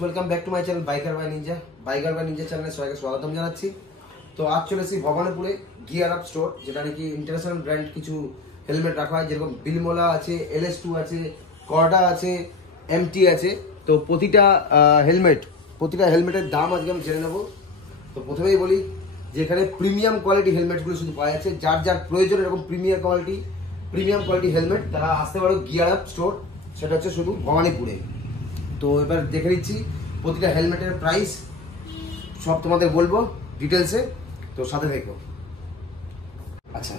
Welcome back to my channel biker by ninja. Biker by ninja চ্যানেলে সবাইকে স্বাগতম জানাচ্ছি। তো আজ চলে এসেছি ভবানীপুরে গিয়ার আপ স্টোর, যেটা নাকি ইন্টারন্যাশনাল ব্র্যান্ড কিছু হেলমেট রাখা হয়, যেরকম বিলমোলা আছে, LS2 আছে, কর্ডা আছে, MT আছে। তো প্রতিটা হেলমেটের দাম আজকে আমি জেনে নেবো। তো প্রথমেই বলি যে এখানে প্রিমিয়াম কোয়ালিটি হেলমেটগুলো শুধু পাওয়া যাচ্ছে। যার যার প্রয়োজন এরকম প্রিমিয়াম কোয়ালিটি হেলমেট, তারা আসতে পারো গিয়ার আপ স্টোর, সেটা হচ্ছে শুধু ভবানীপুরে। তো এবার দেখে নিচ্ছি প্রতিটা হেলমেটের প্রাইস, সব তোমাদের বলবো ডিটেলসে, তো সাথে থেকো। আচ্ছা,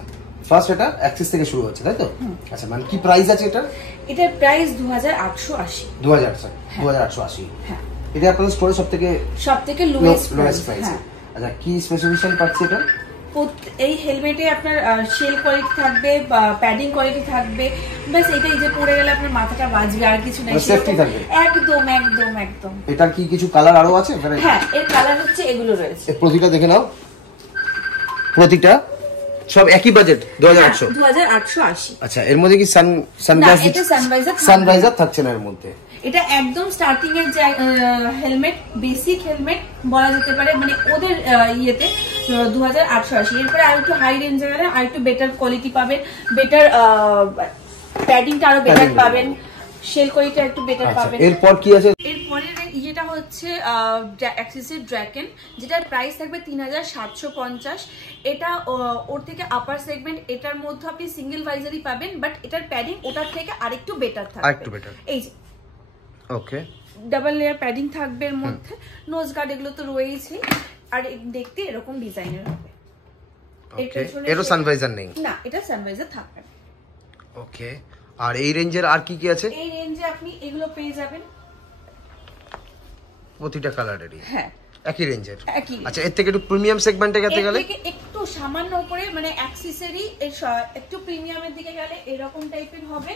ফার্স্ট এটা অ্যাক্সিস থেকে শুরু হচ্ছে, তাই তো? আচ্ছা ম্যাম, কি প্রাইস আছে এটা? এটার প্রাইস 2880। 2880। হ্যাঁ, এটা আপনাদের স্টোরে সবথেকে লোয়েস্ট প্রাইস। আচ্ছা, কি স্পেসিফিকেশন পাচ্ছে এটা? এই হেলমেটে আপনার শেল কোয়ালিটি থাকবে, প্যাডিং কোয়ালিটি থাকবে, বাস এটাই যে পড়ে গেলে আপনার মাথাটা বাজবে, আর কিছু নাই, সেফটি থাকবে একদম একদম একদম। এটার কি কিছু কালার আরো আছে? হ্যাঁ, এর কালার হচ্ছে এগুলো রয়েছে। প্রতিটা দেখে নাও, প্রতিটা সব একই বাজেট 2880। আচ্ছা, এর মধ্যে কি সানভাইজার থাকছে না এর মধ্যে? এটা একদম স্টার্টিং এর হেলমেট, বেসিক হেলমেট বলা যেতে পারে, মানে ওদের ইয়েতে 2880। এরপরে আর একটু হাই রেঞ্জে গেলে আর একটু বেটার কোয়ালিটি পাবেন, বেটার প্যাডিংটা আরো বেটার পাবেন, শেল কোয়ালিটি একটু বেটার পাবেন। এরপর কি আছে? এরপরে যেটা হচ্ছে অ্যাক্সিসের ড্র্যাকেন, যেটার প্রাইস থাকবে 3750। এটা ওর থেকে আপার সেগমেন্ট, এটার মধ্যে আপনি সিঙ্গেল ভাইজারই পাবেন, বাট এটার প্যাডিং ওটার থেকে আরেকটু বেটার থাকবে। এই যে ওকে, ডাবল লেয়ার প্যাডিং থাকবে এর মধ্যে, নোজ গার্ড এগুলো তো রয়েছে, আর দেখতে এরকম ডিজাইনের হবে। ওকে, এরও সানভাইজার নেই? না, এটা সানভাইজার থাকবে। ওকে, আর এই রেঞ্জের আর কি কি আছে? এই রেঞ্জে আপনি এগুলো পেয়ে যাবেন প্রতিটা কালারেরই। হ্যাঁ, একই রেঞ্জের। আচ্ছা, এর থেকে একটু প্রিমিয়াম সেগমেন্টে যেতে গেলে একটু সামান্য উপরে, মানে অ্যাক্সেসরি একটু প্রিমিয়ামের দিকে গেলে এরকম টাইপের হবে।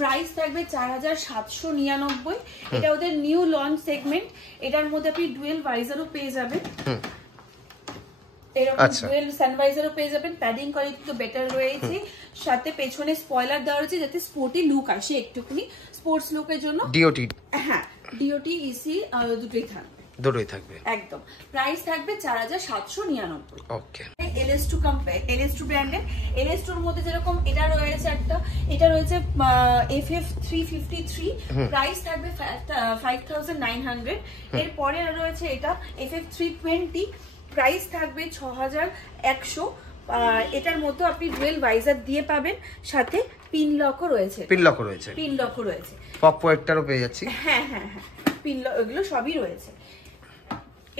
প্রাইস থাকবে 4799। এটা ওদের নিউ লঞ্চ সেগমেন্ট। এটার মধ্যে আপনি ডুয়েল ভাইজারও পেয়ে যাবেন, এরকম ডুয়েল সানভাইজারও পেয়ে যাবেন। প্যাডিং কোয়ালিটি তো বেটার রয়েছে, সাথে পেছনে স্পয়লার দেওয়া রয়েছে যাতে স্পোর্টি লুক আসে, একটুখানি স্পোর্টস লুকের জন্য। ডিওটি, হ্যাঁ, ডিওটি ইসি দুটোই থাকবে একদম। প্রাইস থাকবে 4799। ওকে, LS2 ব্র্যান্ডের। LS2 এর মধ্যে যেরকম এটা রয়েছে একটা, এটা রয়েছে FF353, প্রাইস থাকবে 5900। এরপরে রয়েছে এটা FF320, প্রাইস থাকবে 6100। এটার মধ্যে আপনি ডুয়েল ভাইজার দিয়ে পাবেন, সাথে পিন লকও রয়েছে। পপ ওয়েটটারও পেয়ে যাচ্ছি। হ্যাঁ হ্যাঁ হ্যাঁ, পিন লক এগুলো সবই রয়েছে।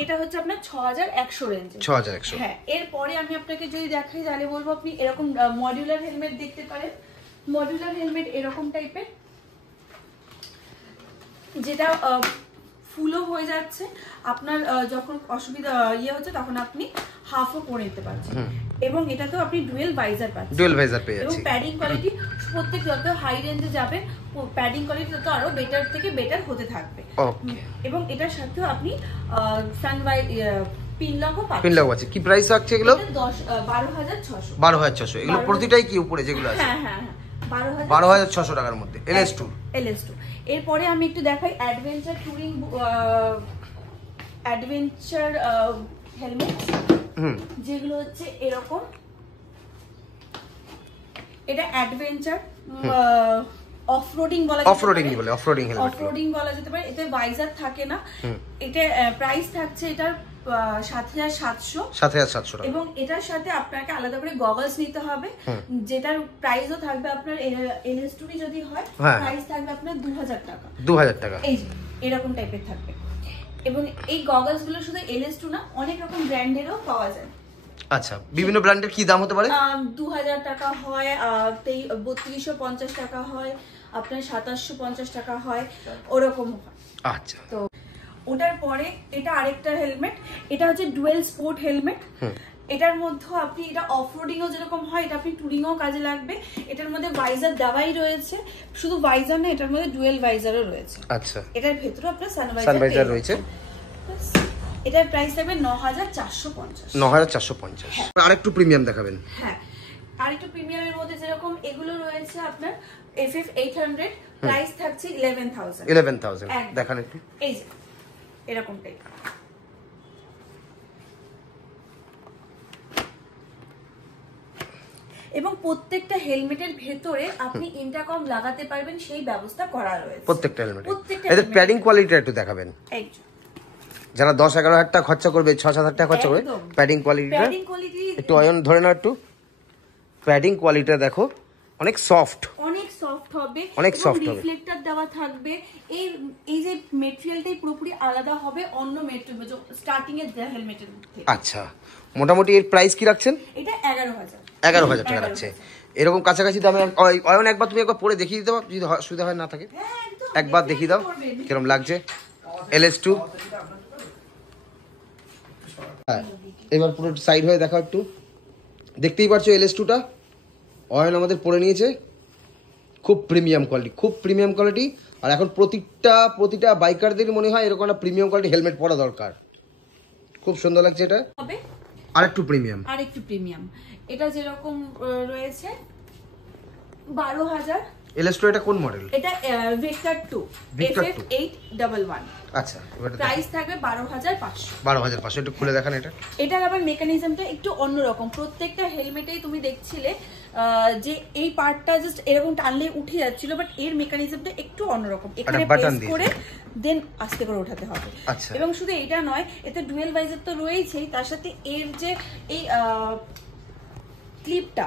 এটা হচ্ছে আপনার 6100 রেঞ্জে। 6100। হ্যাঁ, এরপরে আমি আপনাকে যদি দেখাই তাহলে বলবো আপনি এরকম মডিউলার হেলমেট দেখতে পারেন। মডিউলার হেলমেট এরকম টাইপের, যেটা ফুলও হয়ে যাচ্ছে, আপনার যখন অসুবিধা হচ্ছে তখন আপনি হাফও করে নিতে পারছেন, এবং এটাতেও আপনি ডুয়েল ভাইজার পাচ্ছেন। এবং প্যাডিং কোয়ালিটি প্রত্যেক যত হাই রেঞ্জে যাবে, প্যাডিং কোয়ালিটি তত আরো বেটার থেকে বেটার হতে থাকবে। এবং এটার সাথেও আপনি পিন লকও পাচ্ছেন। কি প্রাইস আছে এগুলো? 12600। এগুলো প্রতিটাই কি উপরে যেগুলো আছে? হ্যাঁ হ্যাঁ হ্যাঁ, 12600 টাকার মধ্যে LS2। এরপরে আমি একটু দেখাই অ্যাডভেঞ্চার টুরিং হেলমেট, যেগুলো হচ্ছে এরকম। এটা অ্যাডভেঞ্চার অফরোডিং বলা যেতে পারে। এতে ভাইজার থাকে না। এটা প্রাইস থাকছে এটার 7700। এবং এটার সাথে আপনাকে আলাদা করে গগলস নিতে হবে, যেটার প্রাইসও থাকবে আপনার LS2 যদি হয়, প্রাইস থাকবে আপনার 2000 টাকা। এই এরকম টাইপের থাকবে। এবং এই গগলস গুলো শুধু LS2 না, অনেক রকম ব্র্যান্ডেরও পাওয়া যায়। আচ্ছা, বিভিন্ন ব্র্যান্ডের কি দাম হতে পারে? 2000 টাকা হয়, 3250 টাকা হয়, আপনার 2750 টাকা হয়, ওরকম হয়। আচ্ছা, তো ওটার পরে এটা আরেকটা হেলমেট, এটা হচ্ছে ডুয়েল স্পোর্ট হেলমেট। এটার মধ্যে আপনি এটা অফরোডিং ও যেরকম হয়, এটা আপনি টুরিং ও কাজে লাগবে। এটার মধ্যে ভাইজার দেওয়াই রয়েছে, শুধু ভাইজার না, এটার মধ্যে ডুয়েল ভাইজারও রয়েছে। আচ্ছা, এটার ভেতরে আপনার সানভাইজার রয়েছে। এটার প্রাইস থাকবে 9450। 9450। আরেকটু প্রিমিয়াম দেখাবেন? হ্যাঁ, আরেকটু প্রিমিয়ামের মধ্যে যেরকম এগুলো রয়েছে আপনার FF 800, প্রাইস থাকছে 11000। 11000 দেখান একটু। এই যে এরকম টাইপ। এবং প্রত্যেকটা হেলমেটের ভেতরে আপনি ইন্টারকম লাগাতে পারবেন, সেই ব্যবস্থা করা রয়েছে প্রত্যেকটা হেলমেটে। এদের প্যাডিং কোয়ালিটিটা একটু দেখাবেন। একদম, যারা 10-11 টাকা খরচা করবে, 6-7 টাকা খরচা করবে, প্যাডিং কোয়ালিটিটা একটু অয়ন ধরে নাও একটু। প্যাডিং কোয়ালিটিটা দেখো, অনেক সফট, অনেক সফট হবে, অনেক সফট হবে। রিফ্লেক্টর দেওয়া থাকবে। এই যে ম্যাটেরিয়ালটাই পুরোপুরি আলাদা হবে অন্য ম্যাটেরিয়াল স্টার্টিং এর হেলমেটের মধ্যে। আচ্ছা, মোটামুটি এর প্রাইস কি রাখছেন? এটা 11000। 11000 টাকা রাখছে। এরকম কাছাকাছি দামে অয়ন একবার তুমি একবার পরে দেখিয়ে দিতে পারো, যদি সুবিধা হয় না থাকে একবার দেখিয়ে দাও কিরকম লাগছে। LS2, হ্যাঁ এবার পুরো সাইড হয়ে দেখাও একটু। দেখতেই পাচ্ছ LS2টা অয়ন আমাদের পরে নিয়েছে। খুব প্রিমিয়াম কোয়ালিটি, খুব প্রিমিয়াম কোয়ালিটি। আর এখন প্রতিটা বাইকারদের মনে হয় এরকম একটা প্রিমিয়াম কোয়ালিটি হেলমেট পরা দরকার। খুব সুন্দর লাগছে এটা। আরেকটু প্রিমিয়াম এটা যেরকম রয়েছে 12000। LS2 এটা কোন মডেল? এটা ভেক্টর 2 FF 811। আচ্ছা, প্রাইস থাকবে 12500। 12500। একটু খুলে দেখান এটা। এটার আবার মেকানিজমটা একটু অন্যরকম। প্রত্যেকটা হেলমেটেই তুমি দেখছিলে যে এই পার্টটা জাস্ট এরকম টানলে উঠে যাচ্ছিল, বাট এর মেকানিজমটা একটু অন্যরক্ম। এখানে প্রেস করে দেন আস্তে করে ওঠাতে হবে। এবং শুধু এটা নয়, এতে ডুয়েল ভাইজার তো রয়েছেই, তার সাথে এর যে এই ক্লিপটা,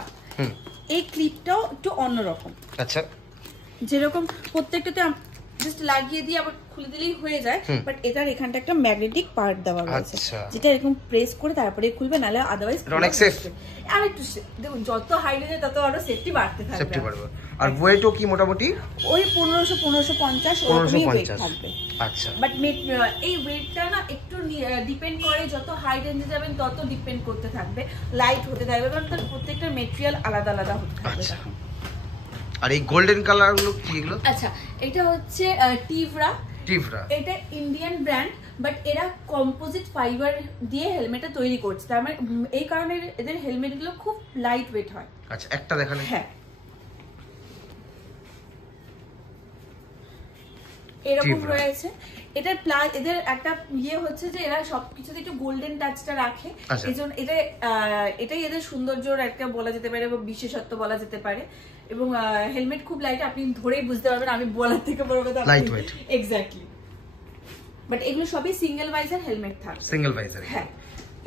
এই ক্লিপটাও একটু অন্যরকম। আচ্ছা, যেরকম প্রত্যেকটাতে জাস্ট লাগিয়ে দিয়ে আবার খুলে দিলেই হয়ে যায়, বাট এটার এখানটা একটা ম্যাগনেটিক পার্ট দেওয়া রয়েছে, যেটা এরকম প্রেস করে তারপরে খুলবে, নালে আদারওয়াইজ অনেক সেফ। আর একটু দেখুন, যত হাইট যায় তত আরো সেফটি বাড়তে থাকবে। সেফটি বাড়বে। আর ওয়েটও কি মোটামুটি ওই 1550 ওরকমই ওয়েট থাকবে। আচ্ছা, বাট এই ওয়েটটা না একটু ডিপেন্ড করে, যত হাই রেঞ্জে যাবেন তত ডিপেন্ড করতে থাকবে, লাইট হতে থাকবে, কারণ তার প্রত্যেকটা ম্যাটেরিয়াল আলাদা আলাদা হতে থাকবে। আর এই গোল্ডেন কালার গুলো কি এগুলো? আচ্ছা, এটা হচ্ছে টিভরা। এটা ইন্ডিয়ান ব্র্যান্ড, বাট এরা কম্পোজিট ফাইবার দিয়ে হেলমেটটা তৈরি করছে, তার মানে এই কারণে এদের হেলমেট গুলো খুব লাইট ওয়েট হয়। আচ্ছা, একটা দেখান। হ্যাঁ, এরকম রয়েছে। এটার প্লাস এদের একটা হচ্ছে যে এরা সবকিছুতে একটু গোল্ডেন টাচটা রাখে, এইজন্য এটাই এদের সৌন্দর্যের একটা বলা যেতে পারে বা বিশেষত্ব বলা যেতে পারে। এবং হেলমেট খুব লাইট, আপনি ধরেই বুঝতে পারবেন, আমি বলার থেকে বড় কথা লাইট ওয়েট। এক্স্যাক্টলি। বাট এগুলো সবই সিঙ্গেল ভাইজার হেলমেট থাকে। Single visor. হ্যাঁ,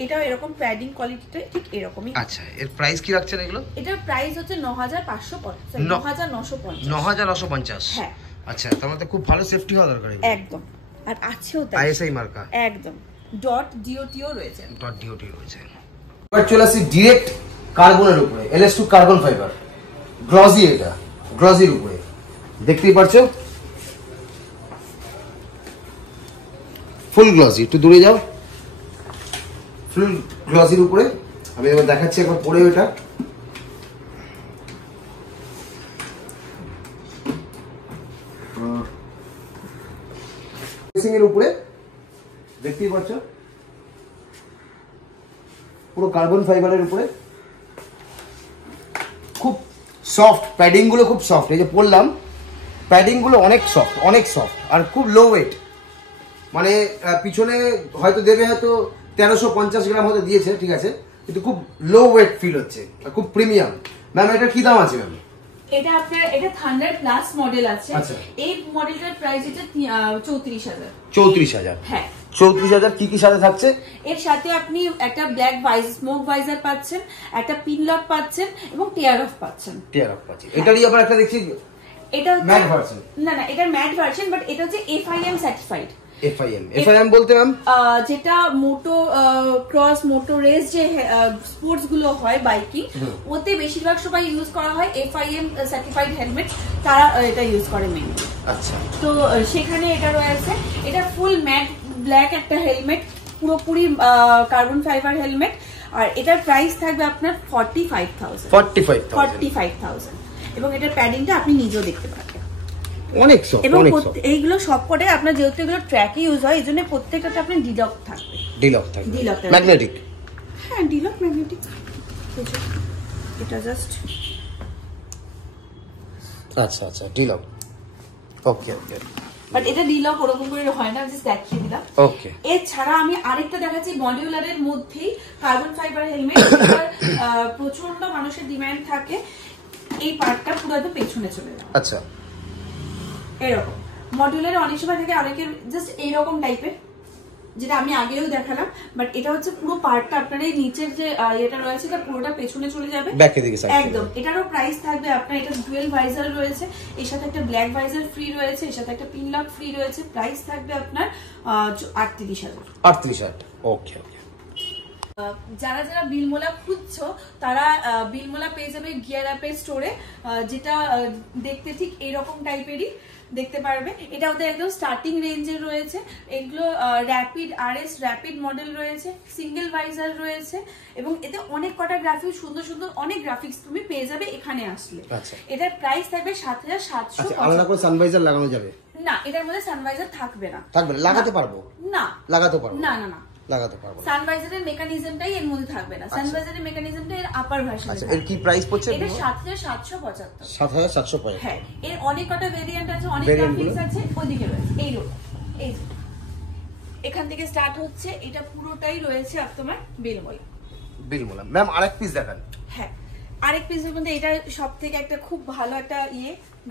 এটাও এরকম প্যাডিং কোয়ালিটিটা ঠিক এরকমই। আচ্ছা, এর প্রাইস কি রাখছেন এগুলো? এটার প্রাইস হচ্ছে 9950। হ্যাঁ। আচ্ছা, তার মধ্যে খুব ভালো সেফটি হওয়া দরকার। একদম। আর আছেও তাই ISI মার্কা। একদম। .DOT রয়েছে। .DOT রয়েছে। এবার চলে আসি ডাইরেক্ট কার্বনের উপরে। LS2 carbon fibre, glossy. এটা গ্লসির উপরে দেখতেই পাচ্ছো, ফুল গ্লসি। একটু দূরে যাও। ফুল গ্লসির উপরে আমি এবার দেখাচ্ছি একবার পরে। এটা এর উপরে দেখতেই পাচ্ছ, পুরো কার্বন ফাইবারের উপরে, খুব সফট। প্যাডিং গুলো খুব সফট। এই যে পরলাম, প্যাডিং গুলো অনেক সফট, অনেক সফট। আর খুব লো ওয়েট, মানে পিছনে হয়তো দেবে হয়তো 1350 গ্রাম হয়তো দিয়েছে, ঠিক আছে, কিন্তু খুব লো ওয়েট ফিল হচ্ছে, খুব প্রিমিয়াম। ম্যাম এটা কি দাম আছে ম্যাম? এটা আপনার এটা থান্ডার প্লাস মডেল আছে। আচ্ছা, এই মডেলটার প্রাইস হচ্ছে 34000। 34000। হ্যাঁ, 34000। কি কি সাথে থাকছে? এর সাথে আপনি একটা ব্ল্যাক স্মোক ভাইজার পাচ্ছেন, একটা পিন লক পাচ্ছেন এবং টিয়ার অফ পাচ্ছেন। এটারই আবার একটা দেখছি, এটা ম্যাট ভার্সন। না, এটা ম্যাট ভার্সন, বাট এটা হচ্ছে FIM সার্টিফাইড। FIM বলতে ম্যাম যেটা মোটো ক্রস মোটো রেস যে স্পোর্টস গুলো হয় বাইকিং, ওতে বেশিরভাগ সময় ইউজ করা হয় FIM সার্টিফাইড হেলমেট, তারা এটা ইউজ করে মেইনলি। আচ্ছা, তো সেখানে এটা রয়েছে, এটা ফুল ম্যাট ব্ল্যাক একটা হেলমেট, পুরোপুরি কার্বন ফাইবার হেলমেট, আর এটার প্রাইস থাকবে আপনার 45,000 এবং এটার প্যাডিংটা আপনি নিজেও দেখতে পাবেন, অনেক সফট। এবং এইগুলো সবকটাই আপনার যেহেতু এগুলো ট্র্যাকে ইউজ হয়, এইজন্য প্রত্যেকটাতে আপনার ডিলক থাকবে। ম্যাগনেটিক, হ্যাঁ ডিলক ম্যাগনেটিক। এটা জাস্ট আচ্ছা ডিলক। ওকে, বাট এটা ডিলক ওরকম করে হয় না, জাস্ট দেখিয়ে দিলাম। ওকে, এছাড়া আমি আরেকটা দেখাচ্ছি মডিউলারের মধ্যেই কার্বন ফাইবার হেলমেট, প্রচন্ড মানুষের ডিমান্ড থাকে। এই পার্টটা পুরো একদম পেছনে চলে যাবে। আচ্ছা, এরকম মডিউলারে অনেক সময় থাকে অনেকের জাস্ট এইরকম টাইপের, যেটা আমি আগেও দেখালাম, বাট এটা হচ্ছে পুরো পার্টটা আপনার এই নিচের যে এটা রয়েছে এটা পুরোটা পেছনে চলে যাবে একদম। এটারও প্রাইস থাকবে আপনার, এটা ডুয়েল ভাইজার রয়েছে, এর সাথে একটা ব্ল্যাক ভাইজার ফ্রি রয়েছে, এর সাথে একটা পিন লক ফ্রি রয়েছে। প্রাইস থাকবে আপনার 38,000। ওকে, যারা যারা বিলমোলা খুঁজছো তারা বিলমোলা পেয়ে যাবে গিয়ার অ্যাপের স্টোরে, যেটা দেখতে ঠিক এইরকম টাইপেরই দেখতে পারবে। এটা ওদের একদম স্টার্টিং রেঞ্জের রয়েছে। এগুলো র্যাপিড RS র্যাপিড মডেল রয়েছে, সিঙ্গেল ভাইজার রয়েছে, এবং এতে অনেক কটা গ্রাফিক্স, সুন্দর সুন্দর অনেক গ্রাফিক্স তুমি পেয়ে যাবে এখানে আসলে। এটার প্রাইস থাকবে 7,700। আলাদা করে সানভাইজার লাগানো যাবে না, এটার মধ্যে সানভাইজার থাকবে না। লাগাতে পারবো না, লাগাতে পারবো না, লাগাতে পারবো। সানভাইজারের মেকানিজমটাই এর মধ্যে থাকবে না, সানভাইজারের মেকানিজমটা এর আপার ভার্সনে। আচ্ছা, এর কি প্রাইস পড়ছে? এটা 7,775। 7,775। হ্যাঁ, এর অনেক কটা ভেরিয়েন্ট আছে, অনেক গ্রাফিক্স আছে। ওইদিকে রয়েছে এই রোড, এই এখান থেকে স্টার্ট হচ্ছে, এটা পুরোটাই রয়েছে আর তোমার বিলমোলা। ম্যাম আরেক পিস দেখান। হ্যাঁ, আরেক পিসের মধ্যে এটা সবথেকে একটা খুব ভালো একটা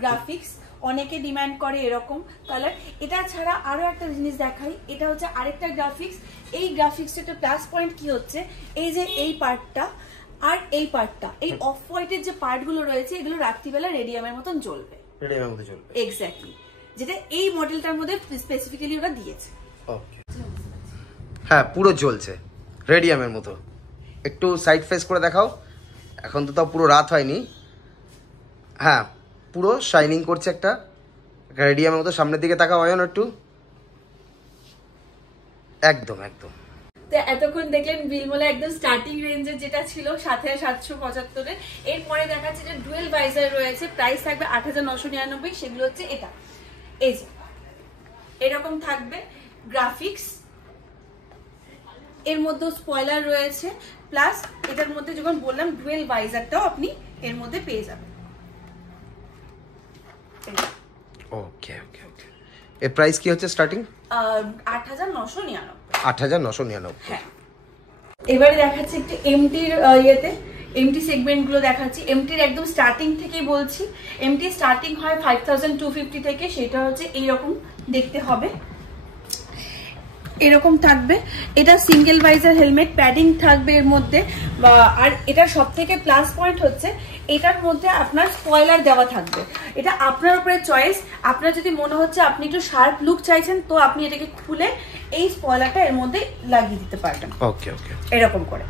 গ্রাফিক্স, অনেকে ডিমান্ড করে এরকম কালার। এটা ছাড়া আরো একটা জিনিস দেখাই, এটা হচ্ছে আরেকটা গ্রাফিক্স। এই গ্রাফিক্সের একটা প্লাস পয়েন্ট কি হচ্ছে, এই যে এই পার্টটা আর এই পার্টটা, এই অফ হোয়াইটের যে পার্টগুলো রয়েছে, এগুলো রাত্রিবেলা রেডিয়ামের মতন জ্বলবে। এক্স্যাক্টলি, যেটা এই মডেলটার মধ্যে স্পেসিফিক্যালি ওরা দিয়েছে। ওকে, হ্যাঁ পুরো জ্বলছে রেডিয়ামের মতো। একটু সাইড ফেস করে দেখাও, এখন তো তাও পুরো রাত হয়নি। হ্যাঁ, পুরো শাইনিং করছে একটা রেডিয়ামের মতো। সামনের দিকে তাকাও অয়ন একটু, একদম। তো এতক্ষণ দেখলেন বিলমোলা একদম স্টার্টিং রেঞ্জের যেটা ছিল 7,775 এর। এরপরে দেখাচ্ছে যে ডুয়েল ভাইজার রয়েছে, প্রাইস থাকবে 8,999। সেগুলো হচ্ছে এটা, এই যে এরকম থাকবে গ্রাফিক্স, এর মধ্যে স্পয়লার রয়েছে, প্লাস এটার মধ্যে যখন বললাম ডুয়েল ভাইজারটাও আপনি এর মধ্যে পেয়ে যাবেন। ওকে, এর প্রাইস কি হচ্ছে স্টার্টিং? 8,999। 8,999। হ্যাঁ, এবারে দেখাচ্ছি একটু এমটির এমটি সেগমেন্ট গুলো দেখাচ্ছি। এমটির একদম স্টার্টিং থেকে বলছি, এমটি স্টার্টিং হয় 5,250 থেকে। সেটা হচ্ছে এইরকম দেখতে হবে, এরকম থাকবে। এটা সিঙ্গেল ভাইজার হেলমেট, প্যাডিং থাকবে এর মধ্যে। আর এটার সব থেকে প্লাস পয়েন্ট হচ্ছে এটার মধ্যে আপনার স্পয়লার দেওয়া থাকবে। এটা আপনার উপরে চয়েস, আপনার যদি মনে হচ্ছে আপনি একটু শার্প লুক চাইছেন, তো আপনি এটাকে খুলে এই স্পয়লারটা এর মধ্যে লাগিয়ে দিতে পারবেন। ওকে, এরকম করে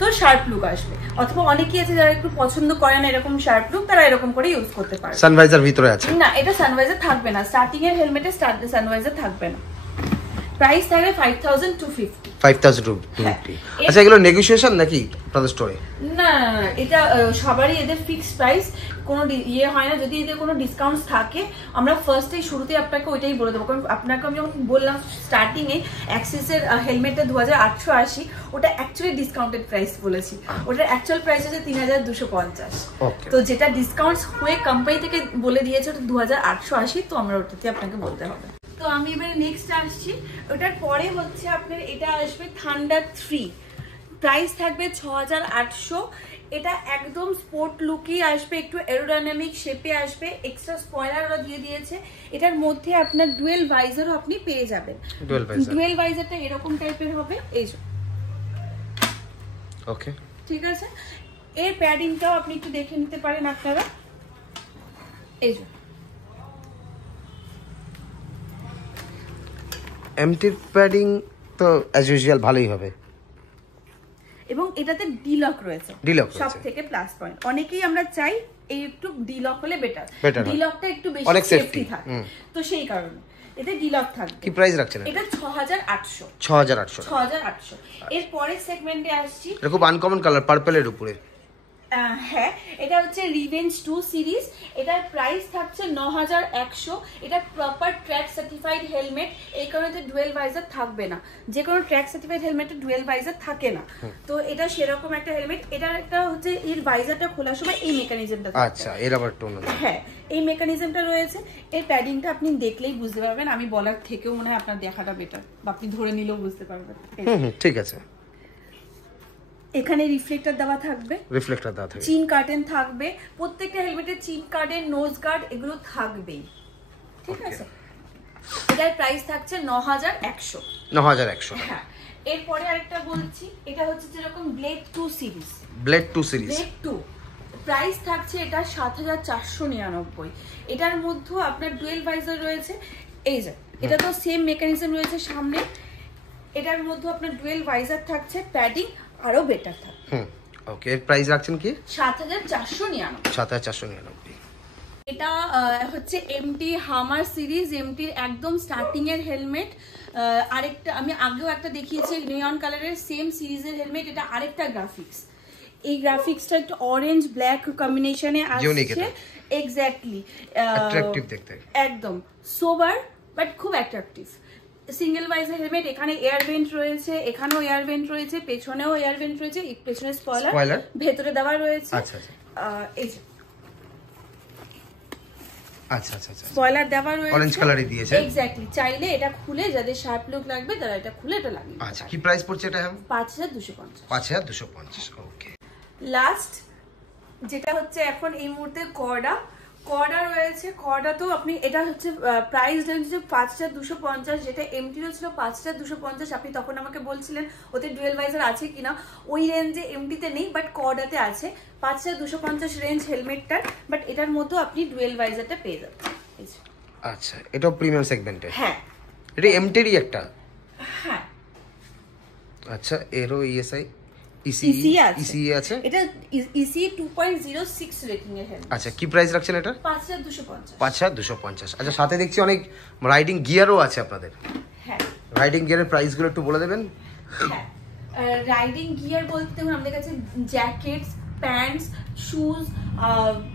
তো শার্প লুক আসবে। অথবা অনেকেই আছে যারা একটু পছন্দ করে না এরকম শার্প লুক, তারা এরকম করে ইউজ করতে পারে। সানভাইজার ভিতরে আছে না, এটা সানভাইজার থাকবে না, স্টার্টিং এর হেলমেটে সানভাইজার থাকবে না। প্রাইস থাকবে 5,250। আচ্ছা, এগুলো নেগোসিয়েশন নাকি আপনাদের স্টোরে? না, এটা সবারই এদের ফিক্সড প্রাইস, কোনো হয় না। যদি এদের কোনো ডিসকাউন্ট থাকে আমরা ফার্স্টেই শুরুতে আপনাকে ওইটাই বলে দেবো। কারণ আপনাকে আমি যখন বললাম স্টার্টিং এ অ্যাক্সিসের হেলমেটটা 2,880, ওটা অ্যাকচুয়ালি ডিসকাউন্টেড প্রাইস বলেছি। ওটার অ্যাকচুয়াল প্রাইস হচ্ছে 3,250। তো যেটা ডিসকাউন্ট হয়ে কোম্পানি থেকে বলে দিয়েছে ওটা 2,880, তো আমরা ওটাতে আপনাকে বলতে হবে। তো আমি এবারে নেক্সট আসছি, ওটার পরে হচ্ছে আপনার এটা আসবে থান্ডার 3। প্রাইস থাকবে 6,800। এটা একদম স্পোর্ট লুকই আসবে, একটু এরোডাইনামিক শেপে আসবে, এক্সট্রা স্পয়লার ওরা দিয়ে দিয়েছে। এটার মধ্যে আপনার ডুয়েল ভাইজারও আপনি পেয়ে যাবেন। ডুয়েল ভাইজারটা এরকম টাইপের হবে, এই যে। ওকে, ঠিক আছে। এর প্যাডিংটাও আপনি একটু দেখে নিতে পারেন আপনারা, এই যে। এমটির প্যাডিং তো অ্যাজ ইউজুয়াল ভালোই হবে, এবং এটাতে ডিলক রয়েছে, সব থেকে প্লাস পয়েন্ট। অনেকেই আমরা চাই এই একটু ডিলক হলে বেটার, ডিলকটা একটু বেশি সেফটি থাকে, তো সেই কারণে এতে ডিলক থাকবে। কি প্রাইস রাখছেন এটা 6800 6800। এর পরের সেগমেন্টে আসছি, এটা খুব আনকমন কালার, পার্পলের উপরে। হ্যাঁ, এটা হচ্ছে রিভেঞ্জ 2 সিরিজ। এটার প্রাইস থাকছে 9100। এটা প্রপার ট্র্যাক সার্টিফাইড হেলমেট, এই কারণে ডুয়েল ভাইজার থাকবে না। যে কোনো ট্র্যাক সার্টিফাইড হেলমেটে ডুয়েল ভাইজার থাকে না, তো এটা সেরকম একটা হেলমেট। এটার একটা হচ্ছে এর ভাইজারটা খোলার সময় এই মেকানিজমটা, আচ্ছা এর আবার টোন, হ্যাঁ এই মেকানিজমটা রয়েছে। এর প্যাডিংটা আপনি দেখলেই বুঝতে পারবেন, আমি বলার থেকেও মনে হয় আপনার দেখাটা বেটার, বা আপনি ধরে নিলেও বুঝতে পারবেন। ঠিক আছে। এখানে রিফ্লেক্টর দেওয়া থাকবে, চিন কার্টেন থাকবে, প্রত্যেকটা হেলমেটের চিন কার্টেন, নোজ গার্ড এগুলো থাকবেই, ঠিক আছে। এটার প্রাইস থাকছে 9100। হ্যাঁ, এরপরে আরেকটা বলছি, এটা হচ্ছে যেরকম ব্লেড 2 সিরিজ, ব্লেড 2 প্রাইস থাকছে এটা 7499। এটার মধ্যে আপনার ডুয়েল ভাইজার রয়েছে, এই যে এটা তো সেম মেকানিজম রয়েছে সামনে, এটার মধ্যে আপনার ডুয়েল ভাইজার থাকছে, প্যাডিং আরো বেটার থাকবে। ওকে, এর প্রাইস রাখছেন কি? 7499। এটা হচ্ছে এমটি হামার সিরিজ, এমটির একদম স্টার্টিং এর হেলমেট। আরেকটা আমি আগেও একটা দেখিয়েছি নিয়ন কালারের সেম সিরিজের হেলমেট, এটা আরেকটা গ্রাফিক্স। এই গ্রাফিক্সটা একটু অরেঞ্জ ব্ল্যাক কম্বিনেশনে আসছে, এক্স্যাক্টলি অ্যাট্রাকটিভ দেখতে, একদম সোবার বাট খুব অ্যাট্রাকটিভ। সিঙ্গেল ভাইজার হেলমেট, এখানে এয়ার ভেন্ট রয়েছে, এখানেও এয়ার ভেন্ট রয়েছে, পেছনেও এয়ার ভেন্ট রয়েছে, পেছনে স্পয়লার ভেতরে দেওয়া রয়েছে। এই যে স্পয়লার দেওয়া রয়েছে, অরেঞ্জ কালারে দিয়েছে, এক্স্যাক্টলি। চাইলে এটা খুলে যাদের শার্প লুক লাগবে তারা এটা খুলে এটা লাগিয়ে। আচ্ছা, কি প্রাইস পড়ছে এটা? 5250। 5250। ওকে, লাস্ট যেটা হচ্ছে এখন এই মুহূর্তে কর্ডা রয়েছে। কর্ডা তো আপনি, এটা হচ্ছে প্রাইস রেঞ্জ 5250, যেটা এমটিরও ছিল 5250। আপনি তখন আমাকে বলছিলেন ওতে ডুয়েল ভাইজার আছে কিনা, ওই রেঞ্জে এমটিতে নেই, বাট কর্ডাতে আছে 5250 রেঞ্জ হেলমেটটার, বাট এটার মধ্যে আপনি ডুয়েল ভাইজারটা পেয়ে যাবেন। আচ্ছা, এটাও প্রিমিয়াম সেগমেন্টে? হ্যাঁ, এটা এমটিরই একটা। হ্যাঁ, আচ্ছা, এরও ইএসআই ইসি আছে, এটা ইসি 2.06 রেটিং এর হেলমেট। আচ্ছা, কি প্রাইস রাখছেন এটা? 5250। 5250। আচ্ছা, সাথে দেখছি অনেক রাইডিং গিয়ারও আছে আপনাদের। হ্যাঁ, রাইডিং গিয়ারের প্রাইসগুলো একটু বলে দেবেন? হ্যাঁ, রাইডিং গিয়ার বলতে আমাদের কাছে জ্যাকেটস, প্যান্টস, শুজ,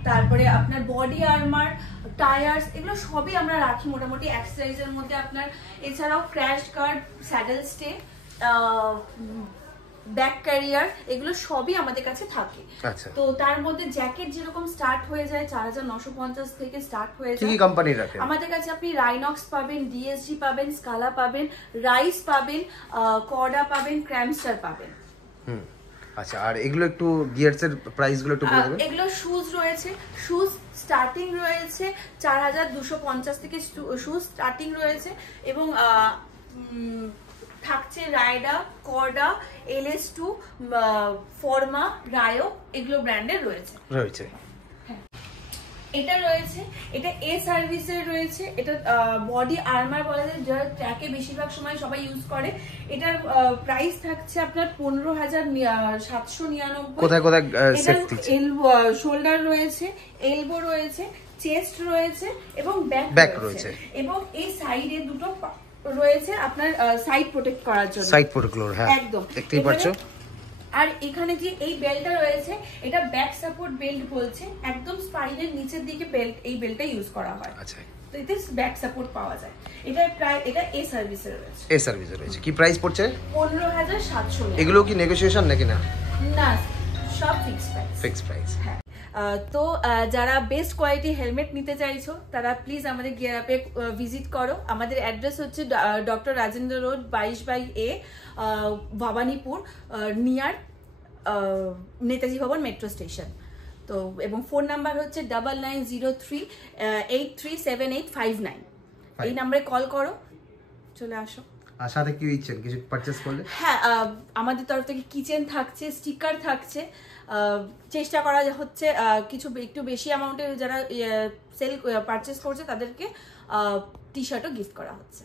তারপরে আপনার বডি আর্মার, টায়ার্স, এগুলো সবই আমরা রাখি মোটামুটি এক্সারসাইজের মধ্যে আপনার। এছাড়াও crash guard, saddle stay, back carrier, এগুলো সবই আমাদের কাছে থাকে। তো তার মধ্যে জ্যাকেট যেরকম স্টার্ট হয়ে যায় 4950 থেকে স্টার্ট হয়ে যায়। কি কোম্পানি রাখেন? আমাদের কাছে আপনি রাইনক্স পাবেন, ডিএসজি পাবেন, স্কালা পাবেন, রাইস পাবেন, কর্ডা পাবেন, ক্র্যামস্টার পাবেন। আচ্ছা, আর এগুলো একটু গিয়ারস এর প্রাইস গুলো একটু বলে দেবেন? এগুলো শুজ রয়েছে, শুজ স্টার্টিং রয়েছে 4250 থেকে শুজ স্টার্টিং রয়েছে, এবং থাকছে রাইডা, কর্ডা, LS2, ফর্মা, রায়ো, এগুলো ব্র্যান্ডের রয়েছে। এটা রয়েছে, এটা এ সার্ভিসের রয়েছে। এটা বডি আর্মার বলা যায়, যারা ট্র্যাকে বেশিরভাগ সময় সবাই ইউজ করে। এটার প্রাইস থাকছে আপনার 15799। কোথায় কোথায় সেফটি? শোল্ডার রয়েছে, এলবো রয়েছে, চেস্ট রয়েছে, এবং ব্যাক রয়েছে, এবং এই সাইডে দুটো রয়েছে আপনার সাইড প্রোটেক্ট করার জন্য। সাইড প্রোটেক্টর, হ্যাঁ একদম দেখতেই পাচ্ছো। আর এখানে যে এই বেল্টটা রয়েছে, এটা ব্যাক সাপোর্ট বেল্ট বলছে, একদম স্পাইনের নিচের দিকে বেল্ট, এই বেল্টটা ইউজ করা হয়। আচ্ছা, তো এতে ব্যাক সাপোর্ট পাওয়া যায়। এটা প্রায়, এটা এ সার্ভিসের রয়েছে। এ সার্ভিসের রয়েছে। কি প্রাইস পড়ছে? 15700। এগুলো কি নেগোসিয়েশন নাকি? না, সব ফিক্সড প্রাইস। Fixed price. হ্যাঁ, তো যারা বেস্ট কোয়ালিটি হেলমেট নিতে চাইছো তারা প্লিজ আমাদের গিয়ার আপে ভিজিট করো। আমাদের অ্যাড্রেস হচ্ছে doctor Rajendra road 22/A, Bhowanipore, near Netaji Bhavan metro station. তো এবং ফোন নাম্বার হচ্ছে 9903837859। এই নাম্বারে কল করো, চলে আসো। আর সাথে কি দিচ্ছেন কিছু পারচেজ করলে? হ্যাঁ, আমাদের তরফ থেকে কিচেন থাকছে, স্টিকার থাকছে। চেষ্টা করা হচ্ছে কিছু একটু বেশি অ্যামাউন্টে যারা সেল পারচেজ করছে তাদেরকে টি শার্টও গিফট করা হচ্ছে।